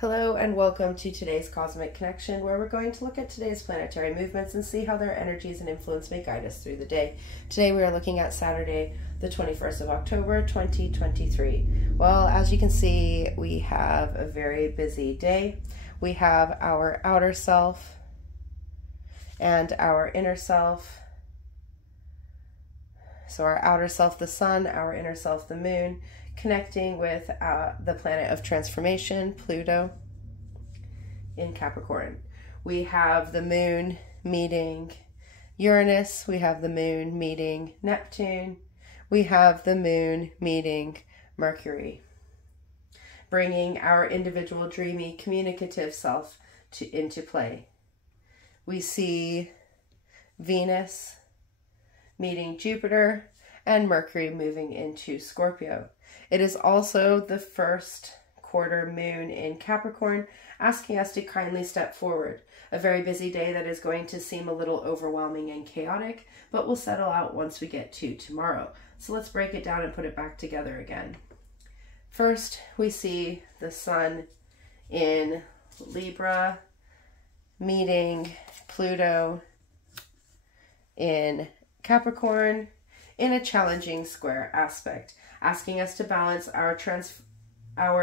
Hello and welcome to today's Cosmic Connection, where we're going to look at today's planetary movements and see how their energies and influence may guide us through the day. Today we are looking at Saturday, the 21st of October, 2023. Well, as you can see, we have a very busy day. We have our outer self and our inner self. So our outer self, the sun, our inner self, the moon, connecting with the planet of transformation, Pluto, in Capricorn. We have the moon meeting Uranus. We have the moon meeting Neptune. We have the moon meeting Mercury, bringing our individual dreamy, communicative self into play. We see Venus meeting Jupiter and Mercury moving into Scorpio. It is also the first quarter moon in Capricorn, asking us to kindly step forward. A very busy day that is going to seem a little overwhelming and chaotic, but will settle out once we get to tomorrow. So let's break it down and put it back together again. First, we see the sun in Libra meeting Pluto in Capricorn in a challenging square aspect, asking us to balance our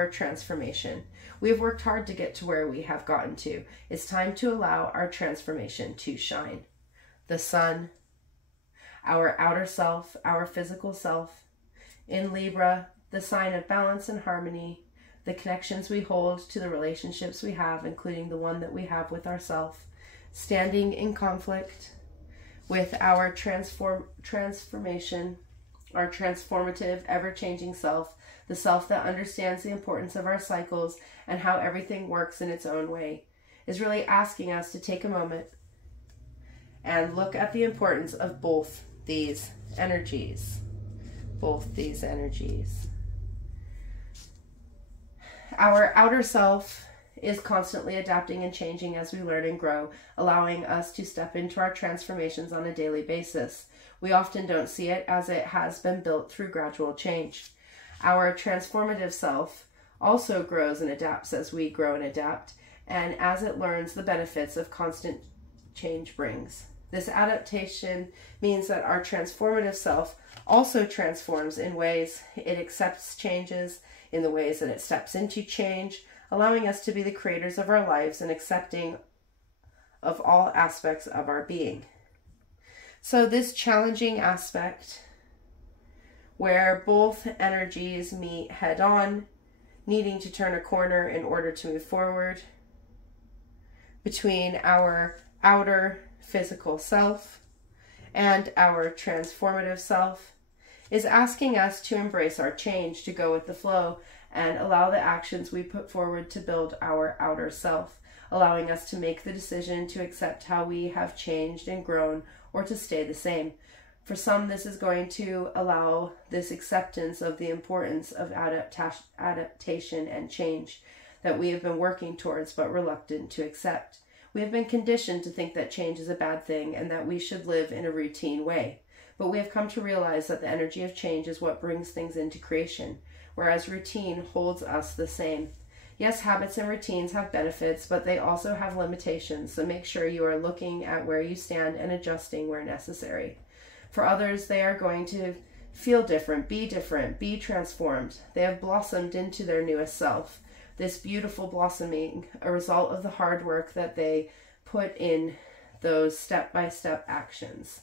transformation. We have worked hard to get to where we have gotten to. It's time to allow our transformation to shine. The sun, our outer self, our physical self. In Libra, the sign of balance and harmony, the connections we hold to the relationships we have, including the one that we have with ourselves, standing in conflict with our transformation, our transformative, ever-changing self, the self that understands the importance of our cycles and how everything works in its own way, is really asking us to take a moment and look at the importance of both these energies. Our outer self is constantly adapting and changing as we learn and grow, allowing us to step into our transformations on a daily basis. We often don't see it as it has been built through gradual change. Our transformative self also grows and adapts as we grow and adapt, and as it learns the benefits of constant change brings. This adaptation means that our transformative self also transforms in ways it accepts changes, in the ways that it steps into change, allowing us to be the creators of our lives and accepting of all aspects of our being. So this challenging aspect, where both energies meet head on, needing to turn a corner in order to move forward, between our outer physical self and our transformative self, is asking us to embrace our change, to go with the flow, and allow the actions we put forward to build our outer self, allowing us to make the decision to accept how we have changed and grown or to stay the same. For some, this is going to allow this acceptance of the importance of adaptation and change that we have been working towards but reluctant to accept. We have been conditioned to think that change is a bad thing and that we should live in a routine way. But we have come to realize that the energy of change is what brings things into creation, whereas routine holds us the same. Yes, habits and routines have benefits, but they also have limitations, so make sure you are looking at where you stand and adjusting where necessary. For others, they are going to feel different, be transformed. They have blossomed into their newest self. This beautiful blossoming, a result of the hard work that they put in those step-by-step actions.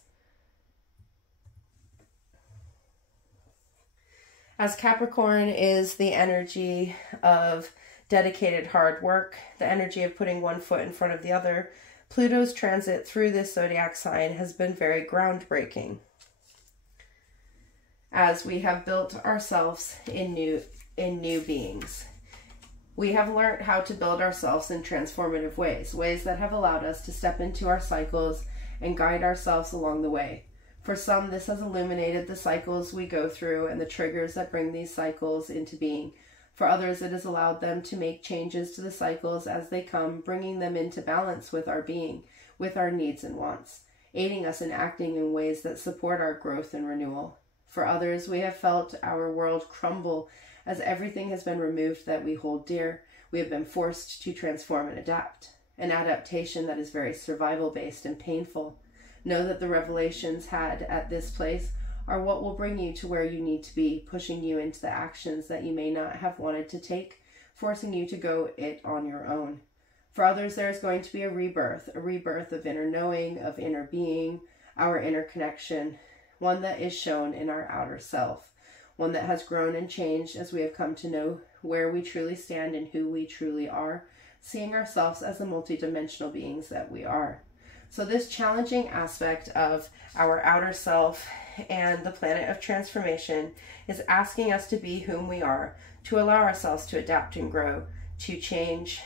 As Capricorn is the energy of dedicated hard work, the energy of putting one foot in front of the other, Pluto's transit through this zodiac sign has been very groundbreaking, as we have built ourselves in new beings. We have learned how to build ourselves in transformative ways that have allowed us to step into our cycles and guide ourselves along the way. For some, this has illuminated the cycles we go through and the triggers that bring these cycles into being. For others, it has allowed them to make changes to the cycles as they come, bringing them into balance with our being, with our needs and wants, aiding us in acting in ways that support our growth and renewal. For others, we have felt our world crumble as everything has been removed that we hold dear. We have been forced to transform and adapt. An adaptation that is very survival-based and painful. Know that the revelations had at this place are what will bring you to where you need to be, pushing you into the actions that you may not have wanted to take, forcing you to go it on your own. For others, there's going to be a rebirth of inner knowing, of inner being, our inner connection, one that is shown in our outer self, one that has grown and changed as we have come to know where we truly stand and who we truly are, seeing ourselves as the multidimensional beings that we are. So this challenging aspect of our outer self and the planet of transformation is asking us to be whom we are, to allow ourselves to adapt and grow, to change,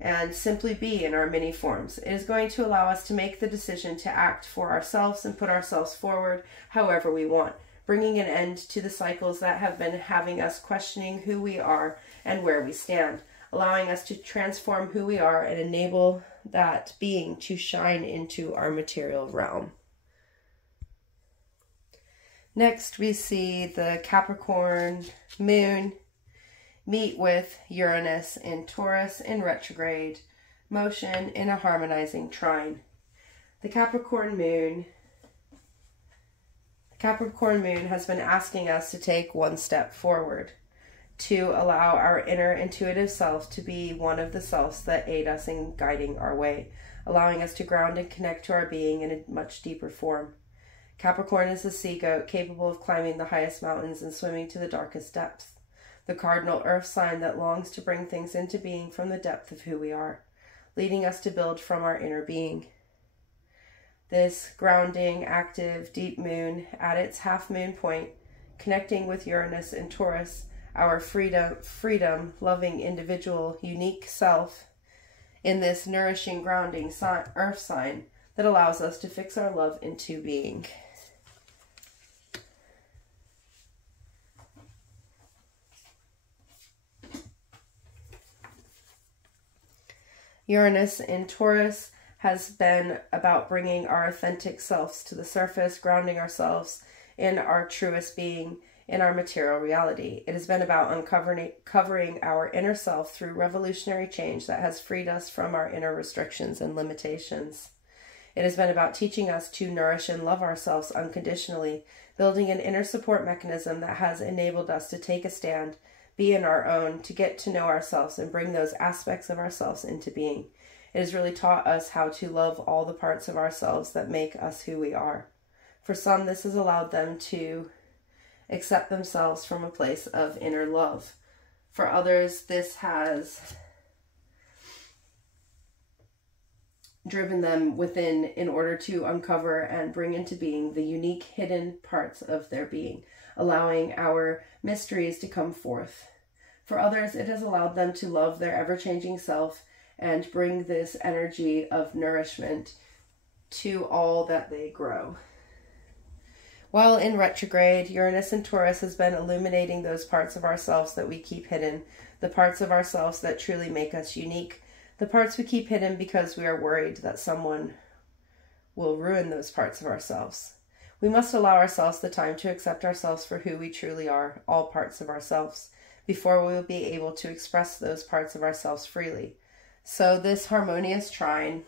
and simply be in our many forms. It is going to allow us to make the decision to act for ourselves and put ourselves forward however we want, bringing an end to the cycles that have been having us questioning who we are and where we stand, allowing us to transform who we are and enable that being to shine into our material realm. Next, we see the Capricorn moon meet with Uranus in Taurus in retrograde motion in a harmonizing trine. The Capricorn moon has been asking us to take one step forward, to allow our inner intuitive self to be one of the selves that aid us in guiding our way, allowing us to ground and connect to our being in a much deeper form. Capricorn is the sea goat, capable of climbing the highest mountains and swimming to the darkest depths. The cardinal earth sign that longs to bring things into being from the depth of who we are, leading us to build from our inner being. This grounding, active, deep moon at its half moon point, connecting with Uranus and Taurus, our freedom, loving individual, unique self, in this nourishing, grounding earth sign that allows us to fix our love into being. Uranus in Taurus has been about bringing our authentic selves to the surface, grounding ourselves in our truest being, in our material reality. It has been about uncovering our inner self through revolutionary change that has freed us from our inner restrictions and limitations. It has been about teaching us to nourish and love ourselves unconditionally, building an inner support mechanism that has enabled us to take a stand, be in our own, to get to know ourselves and bring those aspects of ourselves into being. It has really taught us how to love all the parts of ourselves that make us who we are. For some, this has allowed them to accept themselves from a place of inner love. For others, this has driven them within in order to uncover and bring into being the unique hidden parts of their being, allowing our mysteries to come forth. For others, it has allowed them to love their ever-changing self and bring this energy of nourishment to all that they grow. While in retrograde, Uranus and Taurus has been illuminating those parts of ourselves that we keep hidden, the parts of ourselves that truly make us unique, the parts we keep hidden because we are worried that someone will ruin those parts of ourselves. We must allow ourselves the time to accept ourselves for who we truly are, all parts of ourselves, before we will be able to express those parts of ourselves freely. So this harmonious trine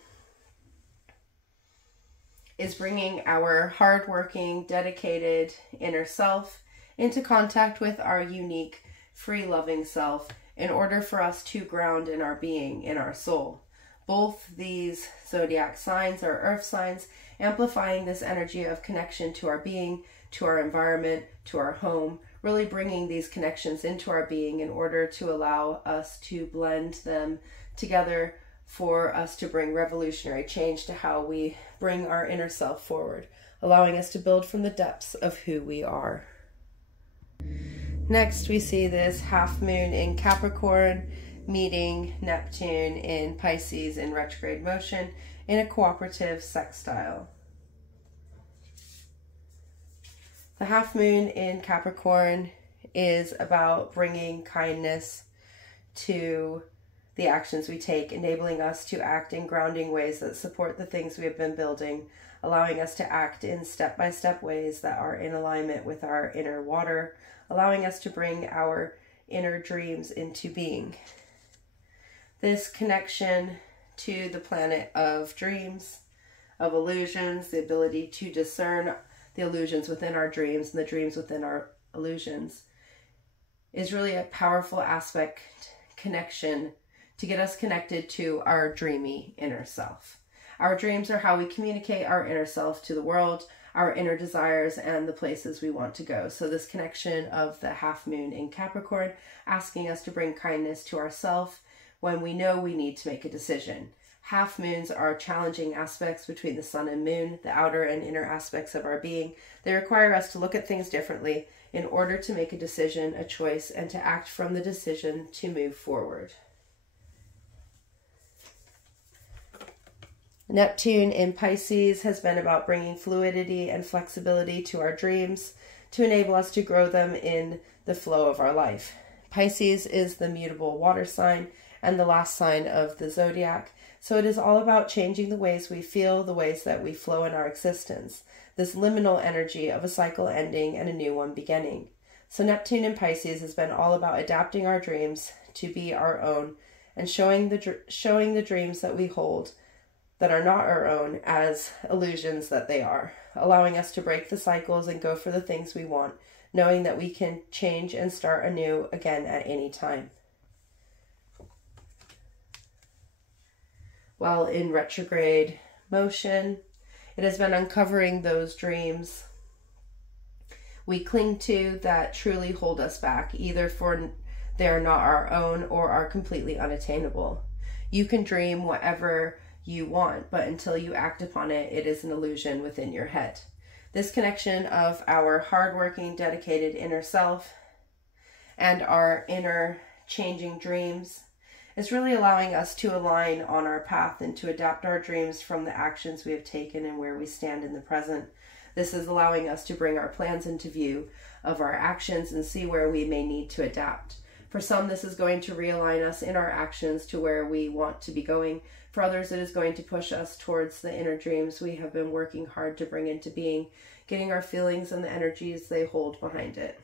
is bringing our hardworking, dedicated inner self into contact with our unique, free-loving self in order for us to ground in our being, in our soul. Both these zodiac signs are earth signs, amplifying this energy of connection to our being, to our environment, to our home, really bringing these connections into our being in order to allow us to blend them together for us to bring revolutionary change to how we bring our inner self forward, allowing us to build from the depths of who we are. Next, we see this half moon in Capricorn meeting Neptune in Pisces in retrograde motion in a cooperative sextile. The half moon in Capricorn is about bringing kindness to the actions we take, enabling us to act in grounding ways that support the things we have been building, allowing us to act in step-by-step ways that are in alignment with our inner water, allowing us to bring our inner dreams into being. This connection to the planet of dreams, of illusions, the ability to discern the illusions within our dreams and the dreams within our illusions, is really a powerful aspect, connection, to get us connected to our dreamy inner self. Our dreams are how we communicate our inner self to the world, our inner desires, and the places we want to go. So this connection of the half moon in Capricorn, asking us to bring kindness to ourselves when we know we need to make a decision. Half moons are challenging aspects between the sun and moon, the outer and inner aspects of our being. They require us to look at things differently in order to make a decision, a choice, and to act from the decision to move forward. Neptune in Pisces has been about bringing fluidity and flexibility to our dreams to enable us to grow them in the flow of our life. Pisces is the mutable water sign and the last sign of the zodiac. So it is all about changing the ways we feel, the ways that we flow in our existence. This liminal energy of a cycle ending and a new one beginning. So Neptune in Pisces has been all about adapting our dreams to be our own and showing the dreams that we hold that are not our own as illusions that they are, allowing us to break the cycles and go for the things we want, knowing that we can change and start anew again at any time. While in retrograde motion, it has been uncovering those dreams we cling to that truly hold us back, either for they are not our own or are completely unattainable. You can dream whatever you want, but until you act upon it, it is an illusion within your head. This connection of our hardworking, dedicated inner self and our inner changing dreams is really allowing us to align on our path and to adapt our dreams from the actions we have taken and where we stand in the present. This is allowing us to bring our plans into view of our actions and see where we may need to adapt. For some, this is going to realign us in our actions to where we want to be going. For others, it is going to push us towards the inner dreams we have been working hard to bring into being, getting our feelings and the energies they hold behind it,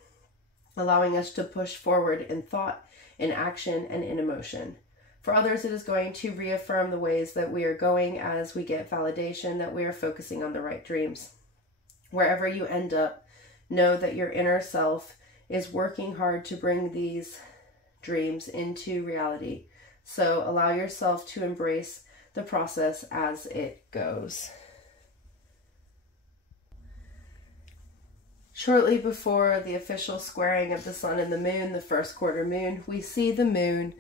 allowing us to push forward in thought, in action, and in emotion. For others, it is going to reaffirm the ways that we are going as we get validation that we are focusing on the right dreams. Wherever you end up, know that your inner self is working hard to bring these dreams into reality. So allow yourself to embrace the process as it goes. Shortly before the official squaring of the sun and the moon, the first quarter moon, we see the moon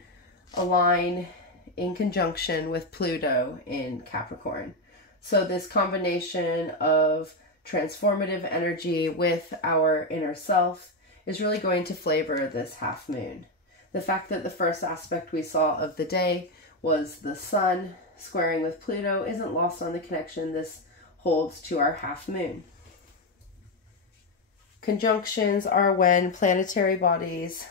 align in conjunction with Pluto in Capricorn. So this combination of transformative energy with our inner self is really going to flavor this half moon. The fact that the first aspect we saw of the day was the sun squaring with Pluto isn't lost on the connection this holds to our half moon. Conjunctions are when planetary bodies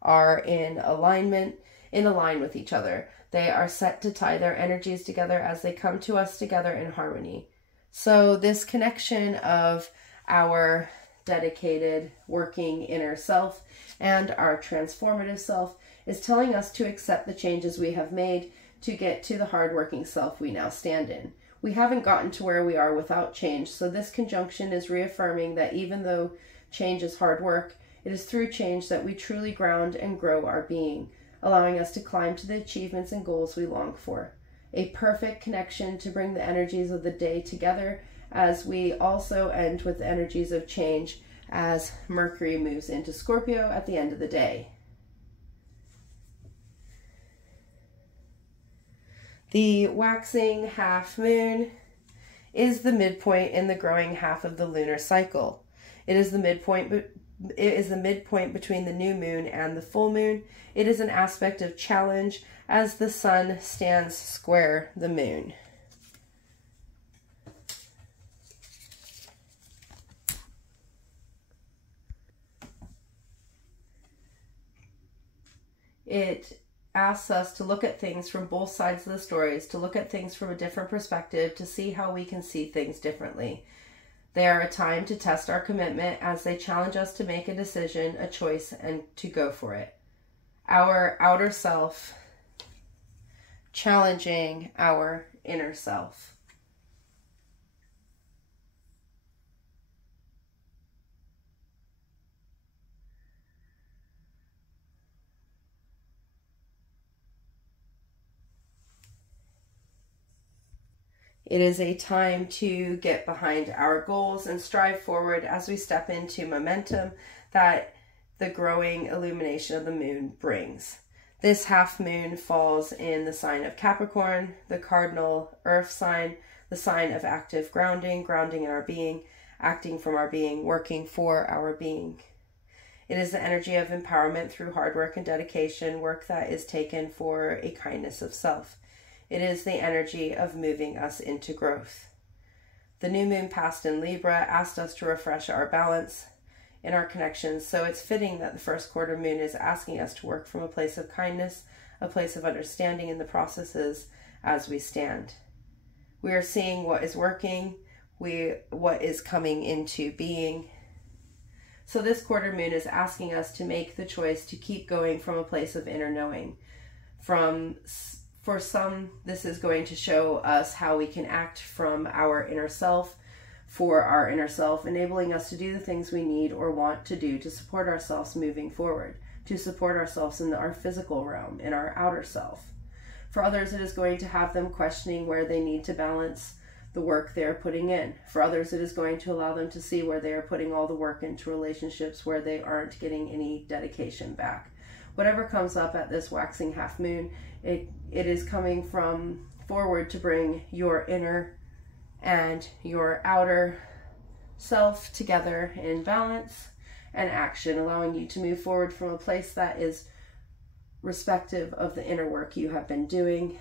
are in alignment, in line with each other. They are set to tie their energies together as they come to us together in harmony. So this connection of our dedicated working inner self and our transformative self is telling us to accept the changes we have made to get to the hardworking self we now stand in. We haven't gotten to where we are without change, so this conjunction is reaffirming that even though change is hard work, it is through change that we truly ground and grow our being, allowing us to climb to the achievements and goals we long for. A perfect connection to bring the energies of the day together as we also end with the energies of change as Mercury moves into Scorpio at the end of the day. The waxing half moon is the midpoint in the growing half of the lunar cycle. It is the midpoint between the new moon and the full moon. It is an aspect of challenge as the sun stands square the moon. It asks us to look at things from both sides of the stories, to look at things from a different perspective, to see how we can see things differently. They are a time to test our commitment as they challenge us to make a decision, a choice, and to go for it. Our outer self challenging our inner self. It is a time to get behind our goals and strive forward as we step into momentum that the growing illumination of the moon brings. This half moon falls in the sign of Capricorn, the cardinal earth sign, the sign of active grounding, grounding in our being, acting from our being, working for our being. It is the energy of empowerment through hard work and dedication, work that is taken for a kindness of self. It is the energy of moving us into growth. The new moon passed in Libra asked us to refresh our balance in our connections, so it's fitting that the first quarter moon is asking us to work from a place of kindness, a place of understanding in the processes as we stand. We are seeing what is working, what is coming into being. So this quarter moon is asking us to make the choice to keep going from a place of inner knowing. For some, this is going to show us how we can act from our inner self, for our inner self, enabling us to do the things we need or want to do to support ourselves moving forward, to support ourselves in our physical realm, in our outer self. For others, it is going to have them questioning where they need to balance the work they're putting in. For others, it is going to allow them to see where they are putting all the work into relationships where they aren't getting any dedication back. Whatever comes up at this waxing half moon, it is coming from forward to bring your inner and your outer self together in balance and action, allowing you to move forward from a place that is respective of the inner work you have been doing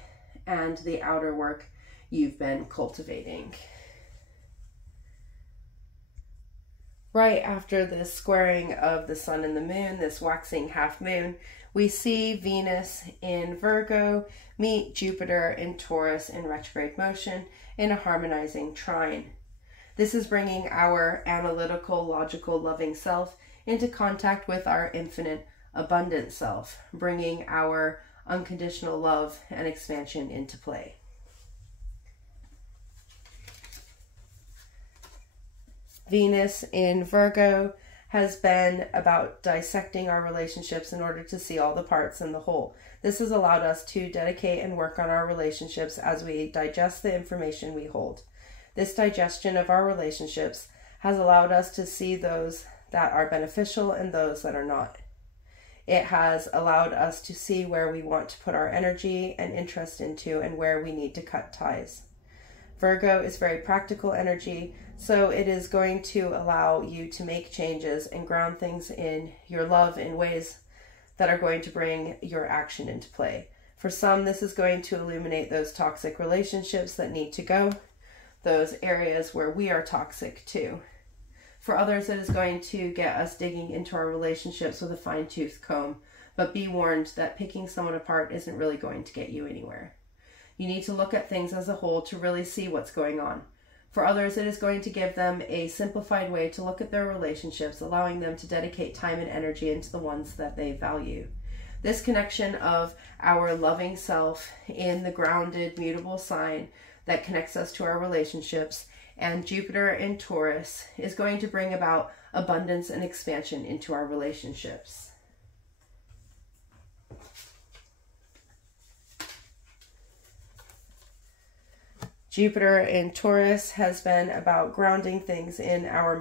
and the outer work you've been cultivating. Right after this squaring of the sun and the moon, this waxing half moon, we see Venus in Virgo meet Jupiter in Taurus in retrograde motion in a harmonizing trine. This is bringing our analytical, logical, loving self into contact with our infinite, abundant self, bringing our unconditional love and expansion into play. Venus in Virgo has been about dissecting our relationships in order to see all the parts in the whole. This has allowed us to dedicate and work on our relationships as we digest the information we hold. This digestion of our relationships has allowed us to see those that are beneficial and those that are not. It has allowed us to see where we want to put our energy and interest into and where we need to cut ties. Virgo is very practical energy, so it is going to allow you to make changes and ground things in your love in ways that are going to bring your action into play. For some, this is going to illuminate those toxic relationships that need to go, those areas where we are toxic too. For others, it is going to get us digging into our relationships with a fine-tooth comb, but be warned that picking someone apart isn't really going to get you anywhere. You need to look at things as a whole to really see what's going on. For others, it is going to give them a simplified way to look at their relationships, allowing them to dedicate time and energy into the ones that they value. This connection of our loving self in the grounded, mutable sign that connects us to our relationships and Jupiter in Taurus is going to bring about abundance and expansion into our relationships. Jupiter in Taurus has been about grounding things in our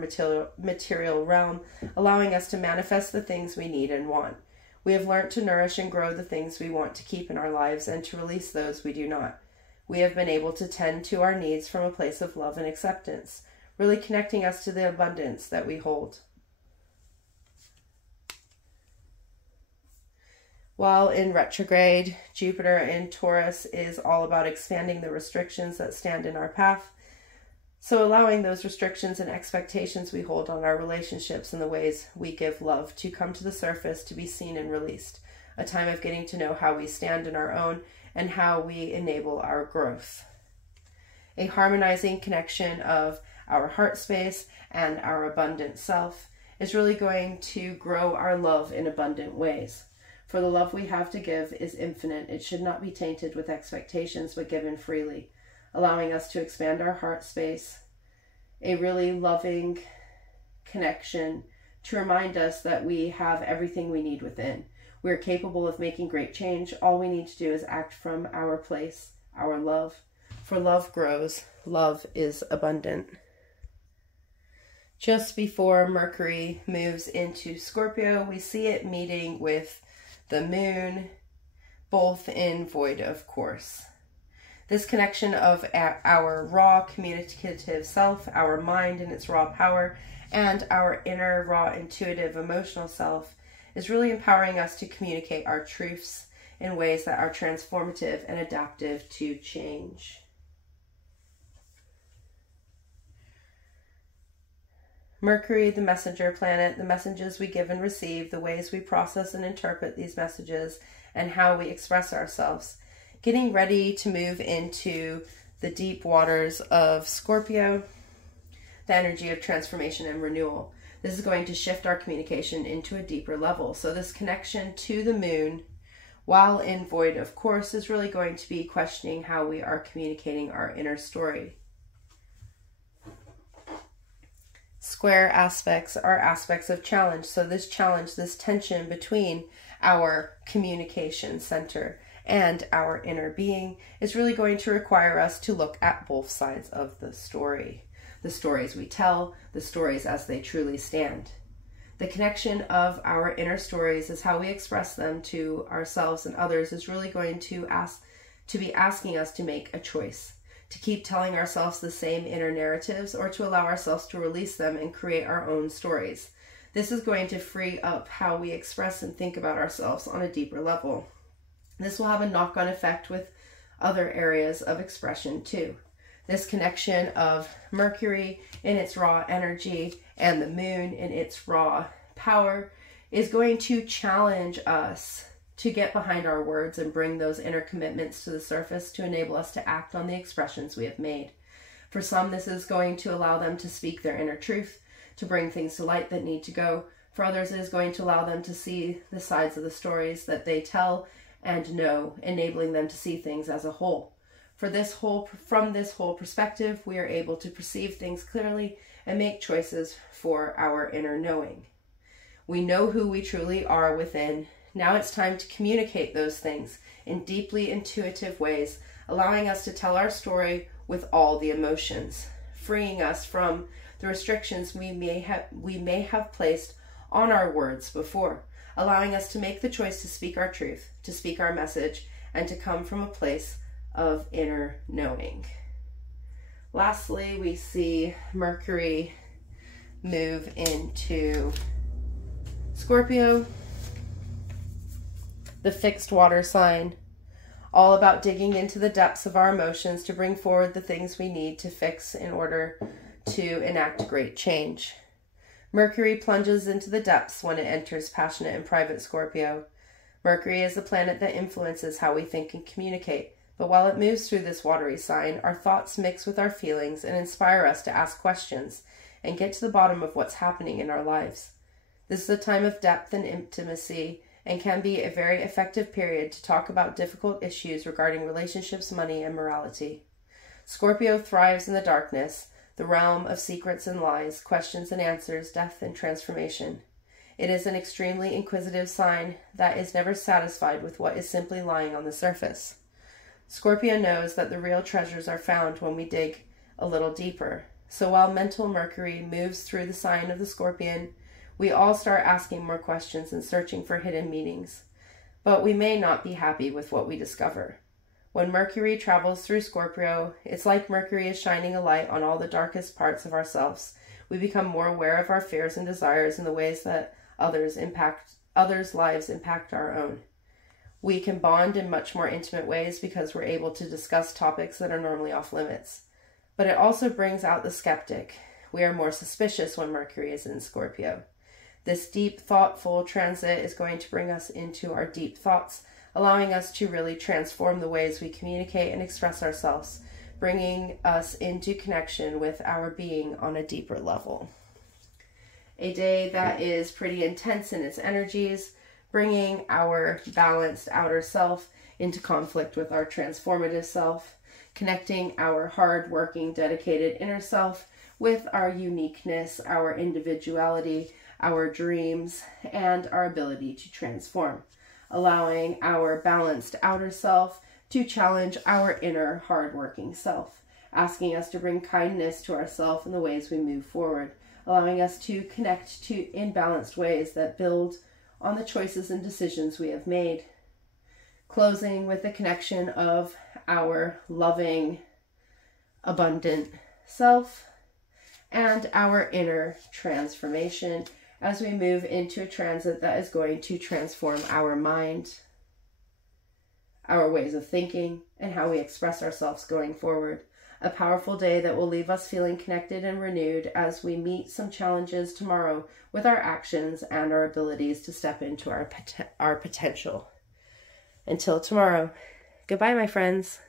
material realm, allowing us to manifest the things we need and want. We have learned to nourish and grow the things we want to keep in our lives and to release those we do not. We have been able to tend to our needs from a place of love and acceptance, really connecting us to the abundance that we hold. While in retrograde, Jupiter in Taurus is all about expanding the restrictions that stand in our path. So allowing those restrictions and expectations we hold on our relationships and the ways we give love to come to the surface, to be seen and released. A time of getting to know how we stand in our own and how we enable our growth. A harmonizing connection of our heart space, and our abundant self, is really going to grow our love in abundant ways. For the love we have to give is infinite. It should not be tainted with expectations, but given freely, allowing us to expand our heart space, a really loving connection to remind us that we have everything we need within. We're capable of making great change. All we need to do is act from our place, our love. For love grows, love is abundant. Just before Mercury moves into Scorpio, we see it meeting with the moon, both in void of course. This connection of our raw communicative self, our mind and its raw power, and our inner raw intuitive emotional self is really empowering us to communicate our truths in ways that are transformative and adaptive to change. Mercury, the messenger planet, the messages we give and receive, the ways we process and interpret these messages, and how we express ourselves. Getting ready to move into the deep waters of Scorpio, the energy of transformation and renewal. This is going to shift our communication into a deeper level. So this connection to the moon, while in void of course, is really going to be questioning how we are communicating our inner story. Square aspects are aspects of challenge. So this challenge, this tension between our communication center and our inner being is really going to require us to look at both sides of the story. The stories we tell, the stories as they truly stand. The connection of our inner stories is how we express them to ourselves and others is really going to be asking us to make a choice. To keep telling ourselves the same inner narratives, or to allow ourselves to release them and create our own stories. This is going to free up how we express and think about ourselves on a deeper level. This will have a knock-on effect with other areas of expression too. This connection of Mercury in its raw energy and the moon in its raw power is going to challenge us to get behind our words and bring those inner commitments to the surface to enable us to act on the expressions we have made. For some, this is going to allow them to speak their inner truth, to bring things to light that need to go. For others, it is going to allow them to see the sides of the stories that they tell and know, enabling them to see things as a whole. From this whole perspective, we are able to perceive things clearly and make choices for our inner knowing. We know who we truly are within. Now it's time to communicate those things in deeply intuitive ways, allowing us to tell our story with all the emotions, freeing us from the restrictions we may have placed on our words before, allowing us to make the choice to speak our truth, to speak our message, and to come from a place of inner knowing. Lastly, we see Mercury move into Scorpio, the fixed water sign, all about digging into the depths of our emotions to bring forward the things we need to fix in order to enact great change. Mercury plunges into the depths when it enters passionate and private Scorpio. Mercury is a planet that influences how we think and communicate, but while it moves through this watery sign, our thoughts mix with our feelings and inspire us to ask questions and get to the bottom of what's happening in our lives. This is a time of depth and intimacy, and can be a very effective period to talk about difficult issues regarding relationships, money, and morality. Scorpio thrives in the darkness, the realm of secrets and lies, questions and answers, death and transformation. It is an extremely inquisitive sign that is never satisfied with what is simply lying on the surface. Scorpio knows that the real treasures are found when we dig a little deeper. So while mental Mercury moves through the sign of the Scorpion, we all start asking more questions and searching for hidden meanings. But we may not be happy with what we discover. When Mercury travels through Scorpio, it's like Mercury is shining a light on all the darkest parts of ourselves. We become more aware of our fears and desires in the ways that others' lives impact our own. We can bond in much more intimate ways because we're able to discuss topics that are normally off limits. But it also brings out the skeptic. We are more suspicious when Mercury is in Scorpio. This deep, thoughtful transit is going to bring us into our deep thoughts, allowing us to really transform the ways we communicate and express ourselves, bringing us into connection with our being on a deeper level. A day that is pretty intense in its energies, bringing our balanced outer self into conflict with our transformative self, connecting our hard-working, dedicated inner self with our uniqueness, our individuality, our dreams, and our ability to transform, allowing our balanced outer self to challenge our inner hard-working self, asking us to bring kindness to ourselves in the ways we move forward, allowing us to connect to in balanced ways that build on the choices and decisions we have made. Closing with the connection of our loving, abundant self and our inner transformation as we move into a transit that is going to transform our mind, our ways of thinking, and how we express ourselves going forward. A powerful day that will leave us feeling connected and renewed as we meet some challenges tomorrow with our actions and our abilities to step into our potential. Until tomorrow, goodbye, my friends.